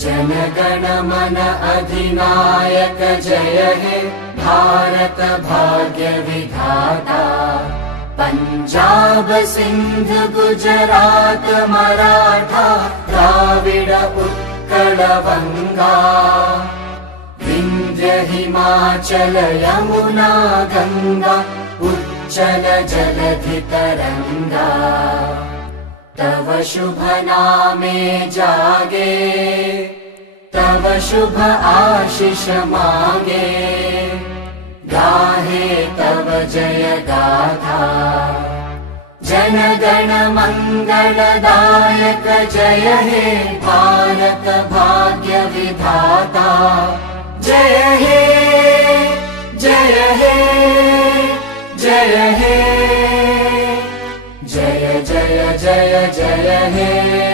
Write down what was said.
जनगण मन अधिनायक जय हे भारत भाग्य विधाता। पंजाब सिंध गुजरात मराठा द्राविड उत्कल वंगा। विंध्य हिमाचल यमुना गंगा उच्चल जलधि तरंगा। तव शुभ नामे जागे तव शुभ आशीष मांगे। गाहे तव जय गाथा जनगण मंगलदायक जय हे भारत भाग्य विधाता। जय हे जय हे जय हे जय जय जय जय हे।